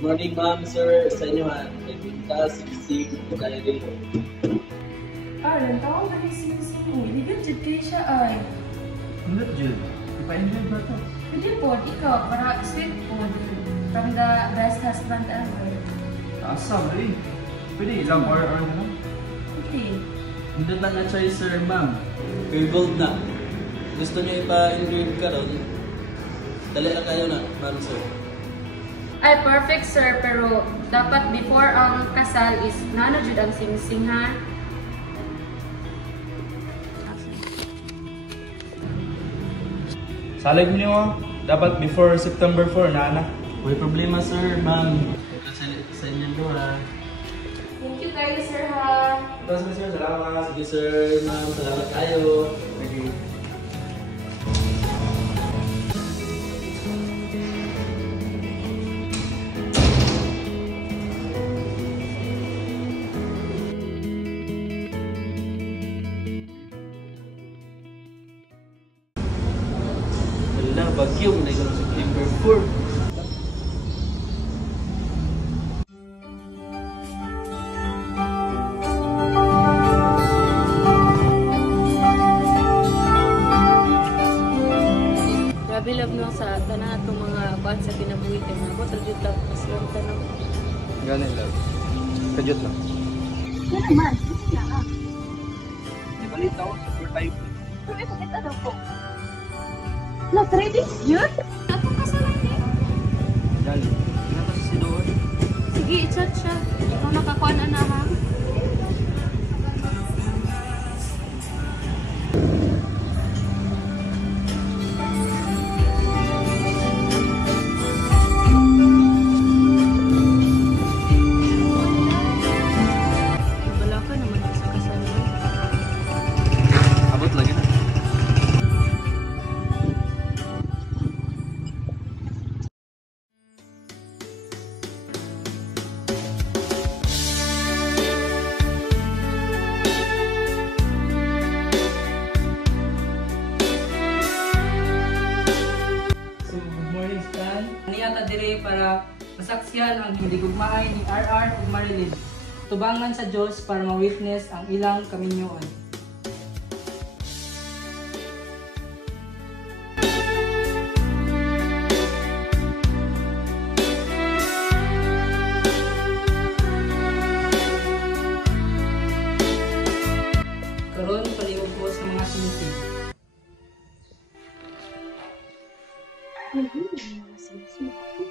Morning, ma'am, sir. Sa inyo, ha. Nagpinta, sigsig, kaya rin mo. Alam, tawag ba ni Sing-Sing mo? Hindi jud kayo siya ay. Hindi jud. Ipa-enjoy ba ito? Hindi po, ikaw, para sweet food. From the best husband ever. Asam, eh. Pwede, ilang or na lang. Okay. Hindi na na-try, sir, ma'am. Curved na. Gusto niyo ipa-enjoy ka ron? Dali na kayo na, ma'am, sir. Ay, perfect sir, pero dapat before ang kasal is nano jud ang sing-sing ha. Salig niyo, dapat before September 4 na anak. May problema, sir, ma'am. Sa inyo do, ha. Thank you kayo sir ha. Sir, salamat. Sige, sir, ma'am. Salamat kayo. Thank you. Wala, bagyo. May sa September 4. Grabe love no sa tanan atong mga kuan sa kinabuhi kay mga boss jud ta pasyon tanan. Ganun lang. Kajut lang. Yan naman, wala ka. Di balita ko, super type. Pero pakita daw po. Last 3 days yun? Atong kasalan eh. Dali. Tingnan ko si Doon. Sige, i-chat siya. Ikaw nakakuan na ha. Wala ka naman sa kasalan. Abot lagi na. So, good morning, Stan. Niyata dire para masaksihan ang hinigugmaay ni RR ug Marilyn. Tubangan sa Dios para ma-witness ang ilang kaminyoan. Karon palihog ko sa mga sinisig.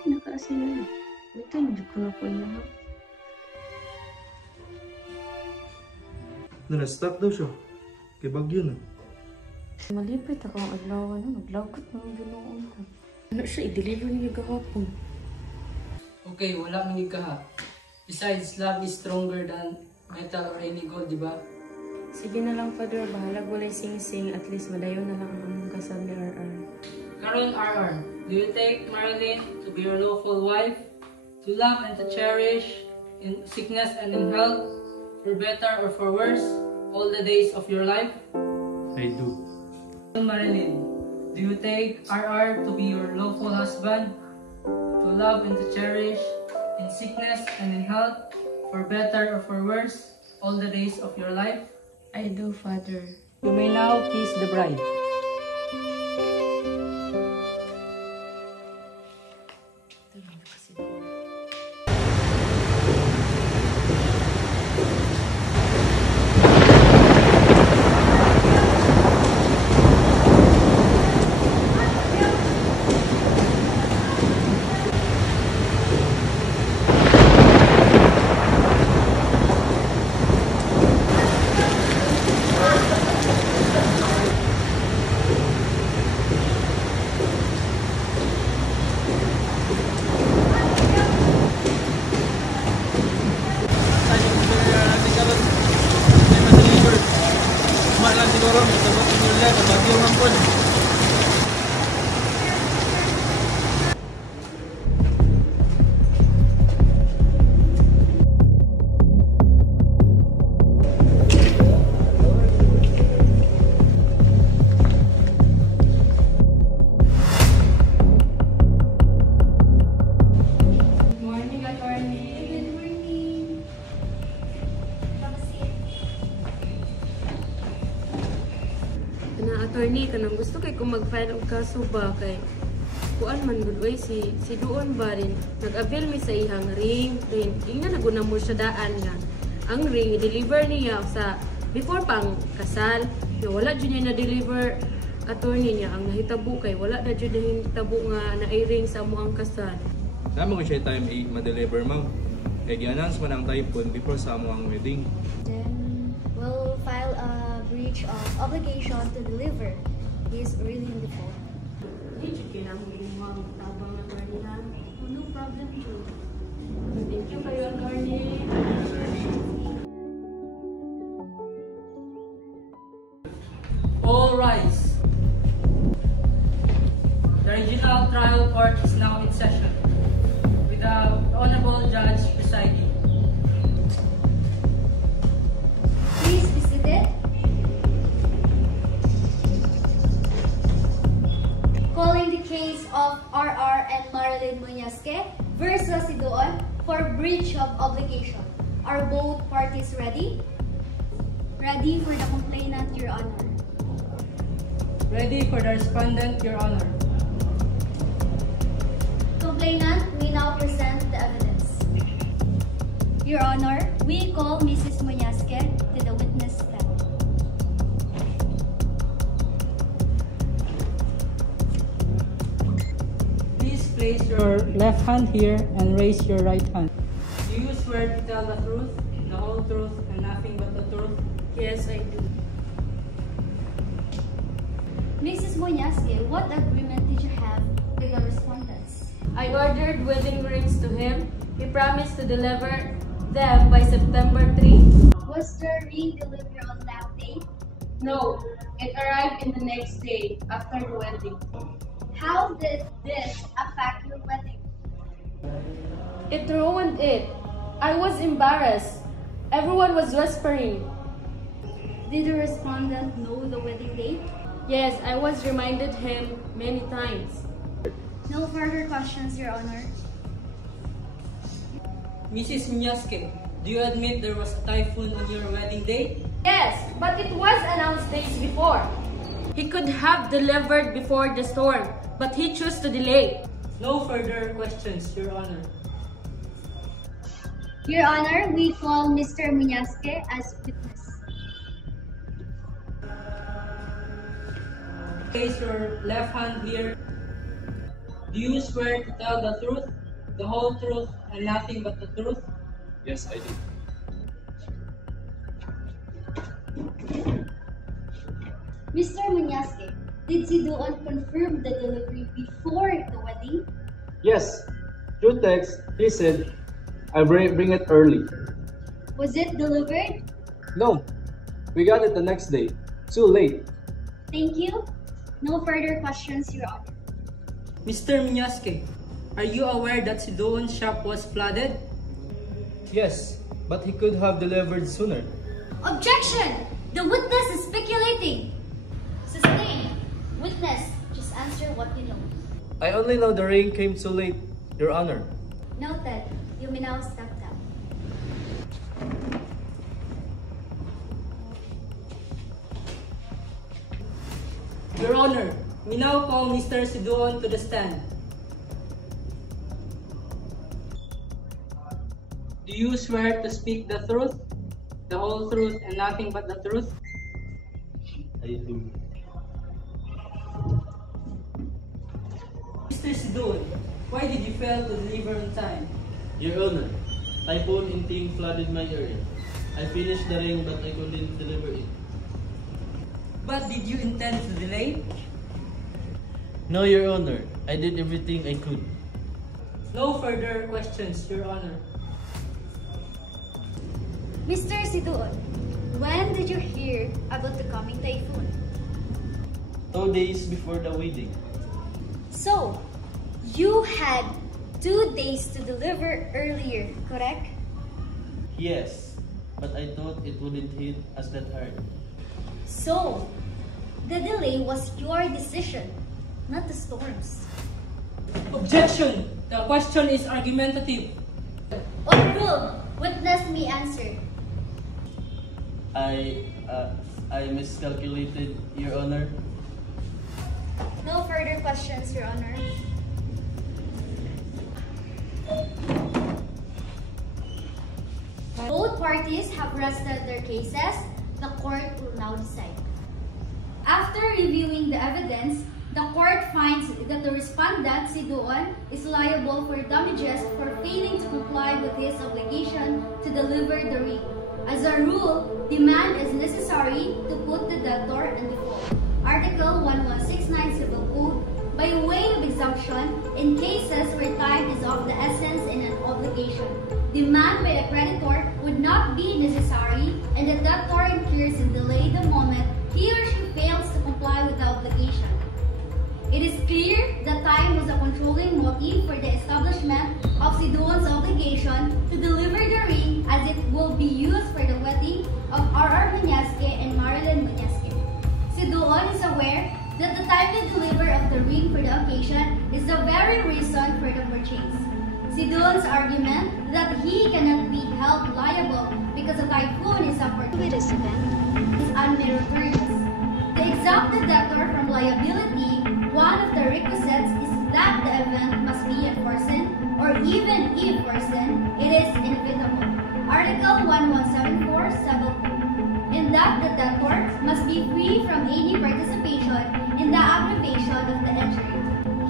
Nakaasin na. Ito, hindi ko na po yun. Na-stop daw siya. Kay bagyo na. Malipit ako ang adlaw na maglawgot ng Ginoon. Ano siya i-deliver niya gahapon? Okay, wala man yung kaha. Besides, love is stronger than metal or any gold, di ba? Sige na lang, Father. Bahalag walay sing-sing. At least madayo na lang ang among kasal ni RR. Karon RR, do you take Marilyn to be your lawful wife, to love and to cherish in sickness and in health, for better or for worse, all the days of your life? I do. Marilyn, do you take RR to be your lawful husband, to love and to cherish in sickness and in health, for better or for worse, all the days of your life? I do, Father. You may now kiss the bride. nang gusto kay kung mag-file og kaso ba kay kuan man gud way si Duon ba rin nag-avail mi sa ihang ring then ingna naguna mo siya daan nga ang ring i-deliver niya sa before pang kasal na wala jud niya na-deliver attorney niya ang nahitabo kay wala na jud nahitabo nga na-ring sa amo ang kasal. Sama ko siya time ma-deliver ma'am. Kaya gi-announce man ang typhoon before sa amo ang wedding. Then we'll file a breach of obligation to deliver. He is really in default. Di jud kinahanglan mo tabang na attorney ha. No problem jud. Thank you kayo attorney. All rise. The regional trial court is now in session with the honorable judge presiding. Please be seated. Calling the case of RR and Marilyn Muñazque versus Sidoon for breach of obligation. Are both parties ready? Ready for the complainant, Your Honor. Ready for the respondent, Your Honor. Complainant, we now present the evidence. Your Honor, we call Mrs. Muñazque to the witness stand. Please place your left hand here and raise your right hand. Do you swear to tell the truth, the whole truth, and nothing but the truth? Yes, I do. Mrs. Muñazque, what agreement did you have with the respondents? I ordered wedding rings to him. He promised to deliver them by September 3. Was the ring delivered on that date? No, it arrived in the next day after the wedding. How did this affect your wedding? It ruined it. I was embarrassed. Everyone was whispering. Did the respondent know the wedding date? Yes, I was reminded him many times. No further questions, Your Honor. Mrs. Muñazque, do you admit there was a typhoon on your wedding day? Yes, but it was announced days before. He could have delivered before the storm, but he chose to delay. No further questions, Your Honor. Your Honor, we call Mr. Muñazque as witness. Place your left hand here. Do you swear to tell the truth, the whole truth, and nothing but the truth? Yes, I do. Mr. Muñazque, did Sidoon confirm the delivery before the wedding? Yes. Through text, he said, I bring it early. Was it delivered? No. We got it the next day. Too late. Thank you. No further questions, Your Honor. Mr. Muñazque, are you aware that Sidoon's shop was flooded? Yes, but he could have delivered sooner. Objection! The witness is speculating. Sustained. Witness, just answer what you know. I only know the ring came too late, Your Honor. Noted. You may now step down. Your Honor, we now call Mr. Sidoon to the stand. Do you swear to speak the truth, the whole truth, and nothing but the truth? I do. Mr. Sidoon, why did you fail to deliver on time? Your Honor, typhoon and thing flooded my area. I finished the ring but I couldn't deliver it. But did you intend to delay? No, Your Honor. I did everything I could. No further questions, Your Honor. Mr. Sidoon, when did you hear about the coming typhoon? 2 days before the wedding. So, you had 2 days to deliver earlier, correct? Yes, but I thought it wouldn't hit us that hard. So, the delay was your decision, not the storms. Objection! The question is argumentative. Overruled. Witness may answer. I miscalculated, Your Honor. questions, Your Honor. Both parties have rested their cases. The court will now decide. After reviewing the evidence, the court finds that the respondent, si Doon, is liable for damages for failing to comply with his obligation to deliver the ring. As a rule, demand is necessary to put the debtor in default. Article 1169 Civil Code, by way of exemption, in cases where time is of the essence in an obligation, demand by the creditor would not be necessary and the debtor incurs in delay the moment he or she fails to comply with the obligation. It is clear that time was a controlling motive for the establishment of si Doon's obligation to deliver the ring, as it will be used for the wedding of R.R. Muñazque and Marilyn Muñazque. Si Doon is aware that the timely delivery of the ring for the occasion is the very reason for the purchase. Si Doon's argument that he cannot be held liable because a typhoon is a fortuitous event is unmeritorious. To exempt the debtor from liability, one of the requisites is that the event must be unforeseen, or even if foreseen, it is inevitable. Article 1174, Civil Code. And that the debtor must be free from any participation in the aggravation of the injury.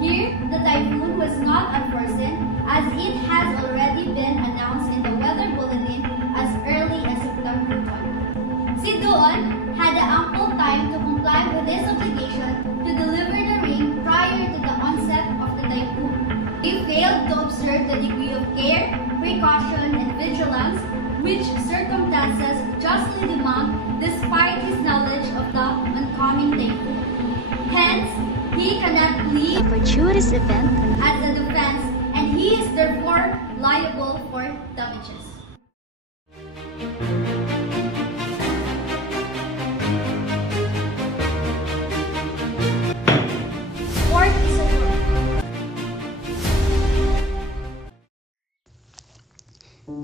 Here, the typhoon was not unforeseen, as it has already been announced in the weather bulletin as early as September 1. Si Doon had ample time to comply with his obligation to deliver the ring prior to the onset of the typhoon. He failed to observe the degree of care, precaution, and vigilance which circumstances justly demand despite his knowledge of the oncoming typhoon. Hence, he cannot plead A fortuitous event. as a defense, and he is therefore liable for damages. Court is adjourned.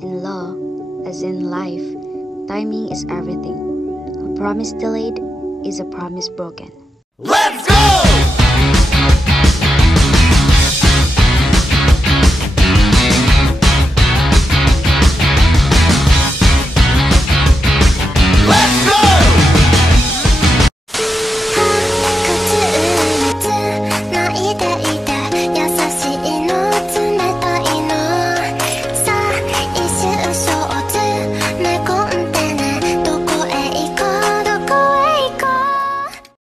In law, as in life, timing is everything. A promise delayed is a promise broken. Let's go!